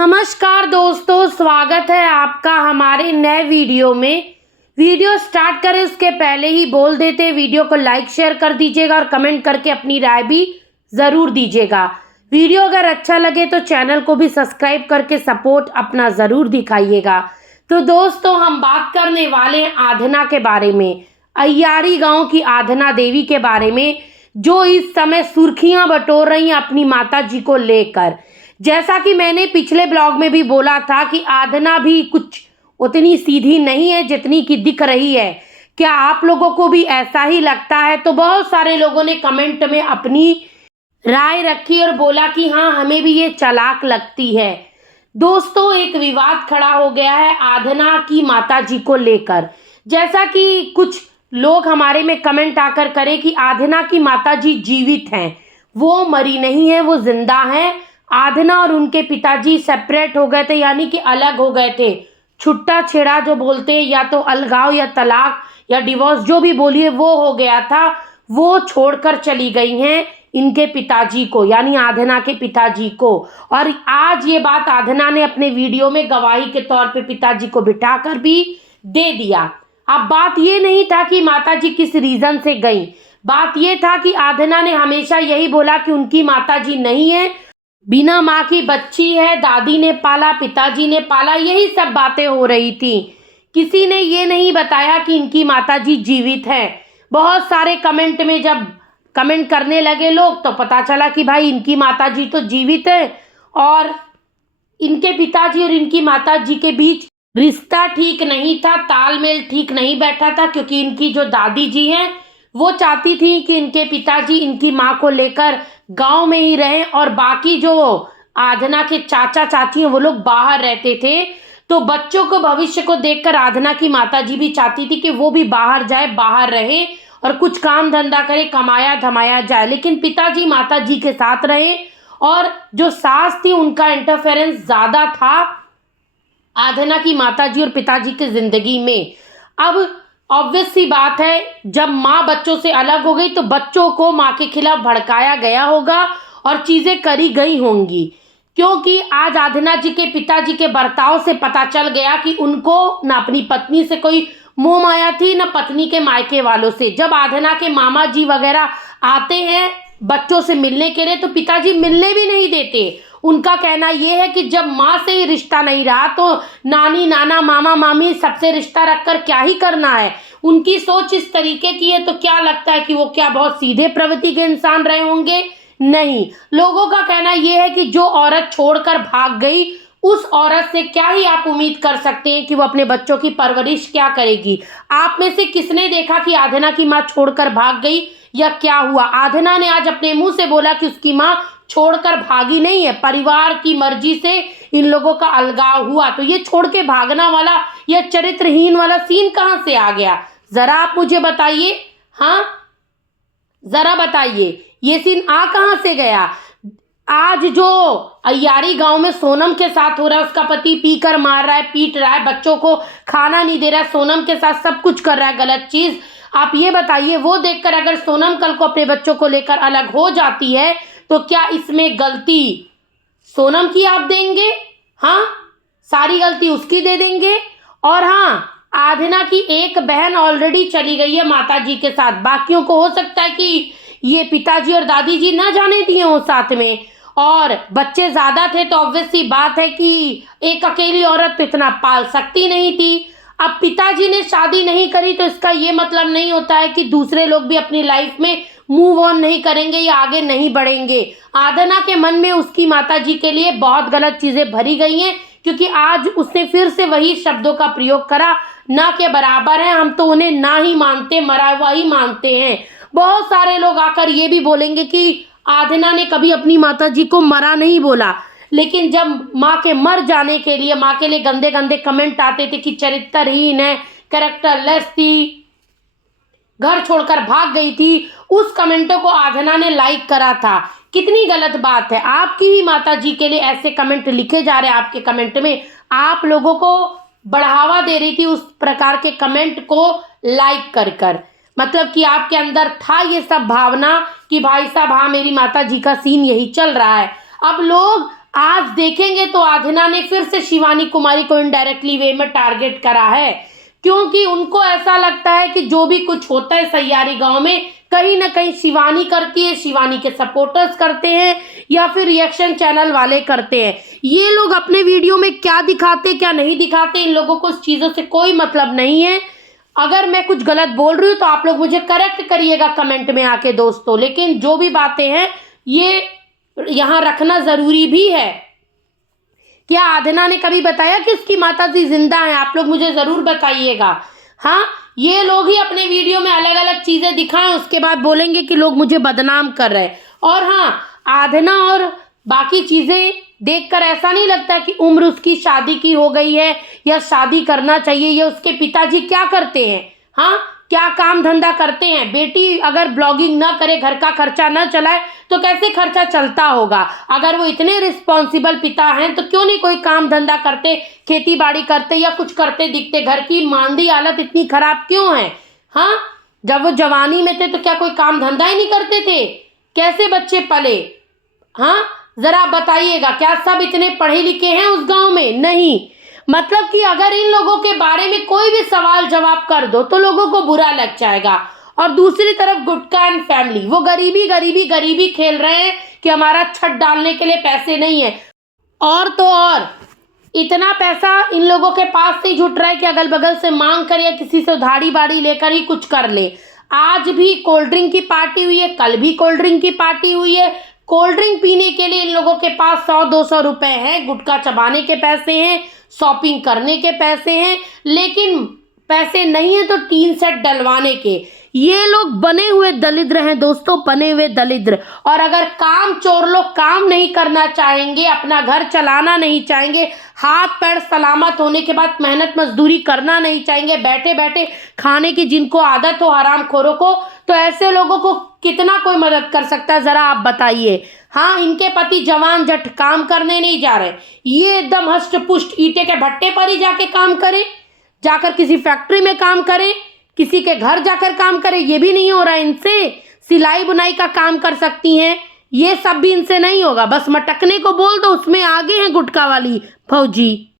नमस्कार दोस्तों, स्वागत है आपका हमारे नए वीडियो में। वीडियो स्टार्ट करें उसके पहले ही बोल देते हैं, वीडियो को लाइक शेयर कर दीजिएगा और कमेंट करके अपनी राय भी ज़रूर दीजिएगा। वीडियो अगर अच्छा लगे तो चैनल को भी सब्सक्राइब करके सपोर्ट अपना ज़रूर दिखाइएगा। तो दोस्तों, हम बात करने वाले हैं आधना के बारे में, अय्यारी गांव की आधना देवी के बारे में, जो इस समय सुर्खियां बटोर रही हैं अपनी माता जी को लेकर। जैसा कि मैंने पिछले ब्लॉग में भी बोला था कि आधना भी कुछ उतनी सीधी नहीं है जितनी कि दिख रही है। क्या आप लोगों को भी ऐसा ही लगता है? तो बहुत सारे लोगों ने कमेंट में अपनी राय रखी और बोला कि हाँ, हमें भी ये चालाक लगती है। दोस्तों, एक विवाद खड़ा हो गया है आधना की माता जी को लेकर। जैसा कि कुछ लोग हमारे में कमेंट आकर करें कि आधना की माता जी जीवित हैं, वो मरी नहीं है, वो जिंदा हैं। आधना और उनके पिताजी सेपरेट हो गए थे, यानी कि अलग हो गए थे। छुट्टा छेड़ा जो बोलते हैं, या तो अलगाव या तलाक या डिवोर्स, जो भी बोलिए, वो हो गया था। वो छोड़कर चली गई हैं इनके पिताजी को, यानी आधना के पिताजी को। और आज ये बात आधना ने अपने वीडियो में गवाही के तौर पे पिताजी को बिठाकर भी दे दिया। अब बात ये नहीं था कि माताजी किस रीजन से गई, बात ये था कि आधना ने हमेशा यही बोला कि उनकी माताजी नहीं है, बिना माँ की बच्ची है, दादी ने पाला, पिताजी ने पाला, यही सब बातें हो रही थी। किसी ने ये नहीं बताया कि इनकी माताजी जीवित है। बहुत सारे कमेंट में जब कमेंट करने लगे लोग, तो पता चला कि भाई इनकी माताजी तो जीवित है और इनके पिताजी और इनकी माताजी के बीच रिश्ता ठीक नहीं था, तालमेल ठीक नहीं बैठा था। क्योंकि इनकी जो दादी जी हैं, वो चाहती थी कि इनके पिताजी इनकी माँ को लेकर गांव में ही रहें और बाकी जो आधना के चाचा चाची हैं वो लोग बाहर रहते थे। तो बच्चों को, भविष्य को देखकर आधना की माताजी भी चाहती थी कि वो भी बाहर जाए, बाहर रहे और कुछ काम धंधा करे, कमाया धमाया जाए। लेकिन पिताजी माताजी के साथ रहे और जो सास थी उनका इंटरफेरेंस ज्यादा था आधना की माताजी और पिताजी की जिंदगी में। अब ऑब्वियस सी बात है, जब माँ बच्चों से अलग हो गई तो बच्चों को माँ के खिलाफ भड़काया गया होगा और चीजें करी गई होंगी। क्योंकि आज आधना जी के पिताजी के बर्ताव से पता चल गया कि उनको न अपनी पत्नी से कोई मोह माया थी, न पत्नी के मायके वालों से। जब आधना के मामा जी वगैरह आते हैं बच्चों से मिलने के लिए तो पिताजी मिलने भी नहीं देते। उनका कहना यह है कि जब माँ से ही रिश्ता नहीं रहा तो नानी नाना मामा मामी सबसे रिश्ता रखकर क्या ही करना है। उनकी सोच इस तरीके की है। तो क्या लगता है कि वो क्या बहुत सीधे प्रवृत्ति के इंसान रहे होंगे? नहीं। लोगों का कहना यह है कि जो औरत छोड़कर भाग गई, उस औरत से क्या ही आप उम्मीद कर सकते हैं कि वो अपने बच्चों की परवरिश क्या करेगी। आप में से किसने देखा कि आधना की माँ छोड़कर भाग गई या क्या हुआ? आधना ने आज अपने मुंह से बोला कि उसकी माँ छोड़कर भागी नहीं है, परिवार की मर्जी से इन लोगों का अलगाव हुआ। तो ये छोड़ के भागना वाला या चरित्रहीन वाला सीन कहां से आ गया? जरा आप मुझे बताइए। हाँ, जरा बताइए, ये सीन आ कहां से गया? आज जो अय्यारी गांव में सोनम के साथ हो रहा है, उसका पति पीकर मार रहा है, पीट रहा है, बच्चों को खाना नहीं दे रहा है, सोनम के साथ सब कुछ कर रहा है गलत चीज। आप ये बताइए, वो देखकर अगर सोनम कल को अपने बच्चों को लेकर अलग हो जाती है तो क्या इसमें गलती सोनम की आप देंगे? हाँ, सारी गलती उसकी दे देंगे। और हाँ, आधना की एक बहन ऑलरेडी चली गई है माताजी के साथ। बाकियों को हो सकता है कि ये पिताजी और दादी जी ना जाने दिए हो साथ में, और बच्चे ज्यादा थे तो ऑब्वियस सी बात है कि एक अकेली औरत तो इतना पाल सकती नहीं थी। अब पिताजी ने शादी नहीं करी तो इसका ये मतलब नहीं होता है कि दूसरे लोग भी अपनी लाइफ में मूव ऑन नहीं करेंगे या आगे नहीं बढ़ेंगे। आधना के मन में उसकी माताजी के लिए बहुत गलत चीजें भरी गई हैं, क्योंकि आज उसने फिर से वही शब्दों का प्रयोग करा, ना के बराबर है, हम तो उन्हें ना ही मानते, मरा हुआ ही मानते हैं। बहुत सारे लोग आकर ये भी बोलेंगे कि आधना ने कभी अपनी माताजी को मरा नहीं बोला। लेकिन जब माँ के मर जाने के लिए माँ के लिए गंदे गंदे कमेंट आते थे कि चरित्रहीन है, कैरेक्टरलेस थी, घर छोड़कर भाग गई थी, उस कमेंटों को आधना ने लाइक करा था। कितनी गलत बात है। आपकी ही माताजी के लिए ऐसे कमेंट लिखे जा रहे हैं, आपके कमेंट में आप लोगों को बढ़ावा दे रही थी उस प्रकार के कमेंट को लाइक कर कर। मतलब कि आपके अंदर था ये सब भावना कि भाई साहब, हाँ, मेरी माताजी का सीन यही चल रहा है। अब लोग आज देखेंगे तो आधना ने फिर से शिवानी कुमारी को इनडायरेक्टली वे में टारगेट करा है, क्योंकि उनको ऐसा लगता है कि जो भी कुछ होता है सैयारी गांव में कहीं ना कहीं शिवानी करती है, शिवानी के सपोर्टर्स करते हैं या फिर रिएक्शन चैनल वाले करते हैं। ये लोग अपने वीडियो में क्या दिखाते क्या नहीं दिखाते, इन लोगों को उस चीज़ों से कोई मतलब नहीं है। अगर मैं कुछ गलत बोल रही हूँ तो आप लोग मुझे करेक्ट करिएगा कमेंट में आके दोस्तों, लेकिन जो भी बातें हैं ये यहाँ रखना ज़रूरी भी है। क्या आधना ने कभी बताया कि उसकी माताजी जिंदा हैं? आप लोग मुझे ज़रूर बताइएगा। हाँ, ये लोग ही अपने वीडियो में अलग अलग चीज़ें दिखाएं, उसके बाद बोलेंगे कि लोग मुझे बदनाम कर रहे हैं। और हाँ, आधना और बाकी चीज़ें देखकर ऐसा नहीं लगता कि उम्र उसकी शादी की हो गई है या शादी करना चाहिए। या उसके पिताजी क्या करते हैं, हाँ, क्या काम धंधा करते हैं? बेटी अगर ब्लॉगिंग ना करे, घर का खर्चा ना चलाए तो कैसे खर्चा चलता होगा? अगर वो इतने रिस्पॉन्सिबल पिता हैं तो क्यों नहीं कोई काम धंधा करते, खेती बाड़ी करते या कुछ करते दिखते? घर की मांदी हालत इतनी खराब क्यों है? हाँ, जब वो जवानी में थे तो क्या कोई काम धंधा ही नहीं करते थे? कैसे बच्चे पले? हाँ, जरा बताइएगा, क्या सब इतने पढ़े लिखे हैं उस गांव में? नहीं। मतलब कि अगर इन लोगों के बारे में कोई भी सवाल जवाब कर दो तो लोगों को बुरा लग जाएगा। और दूसरी तरफ गुटका एंड फैमिली, वो गरीबी गरीबी गरीबी खेल रहे हैं कि हमारा छत डालने के लिए पैसे नहीं है। और तो और इतना पैसा इन लोगों के पास से जुट रहा है कि अगल बगल से मांग कर या किसी से उधारी बाड़ी लेकर ही कुछ कर ले। आज भी कोल्ड ड्रिंक की पार्टी हुई है, कल भी कोल्ड ड्रिंक की पार्टी हुई है। कोल्ड ड्रिंक पीने के लिए इन लोगों के पास 100-200 रुपए हैं, गुटखा चबाने के पैसे हैं, शॉपिंग करने के पैसे हैं, लेकिन पैसे नहीं है तो टीन सेट डलवाने के। ये लोग बने हुए दलिद्र हैं दोस्तों, बने हुए दलिद्र। और अगर काम चोर लोग काम नहीं करना चाहेंगे, अपना घर चलाना नहीं चाहेंगे, हाथ पैर सलामत होने के बाद मेहनत मजदूरी करना नहीं चाहेंगे, बैठे बैठे खाने की जिनको आदत हो हरामखोरों को, तो ऐसे लोगों को कितना कोई मदद कर सकता है, जरा आप बताइए। हाँ, इनके पति जवान जट काम करने नहीं जा रहे, ये एकदम हष्ट पुष्ट ईंटे के भट्टे पर ही जाके काम करें, जाकर किसी फैक्ट्री में काम करें, किसी के घर जाकर काम करें, ये भी नहीं हो रहा है इनसे। सिलाई बुनाई का काम कर सकती हैं, ये सब भी इनसे नहीं होगा। बस मटकने को बोल दो, उसमें आगे हैं गुटखा वाली फौजी।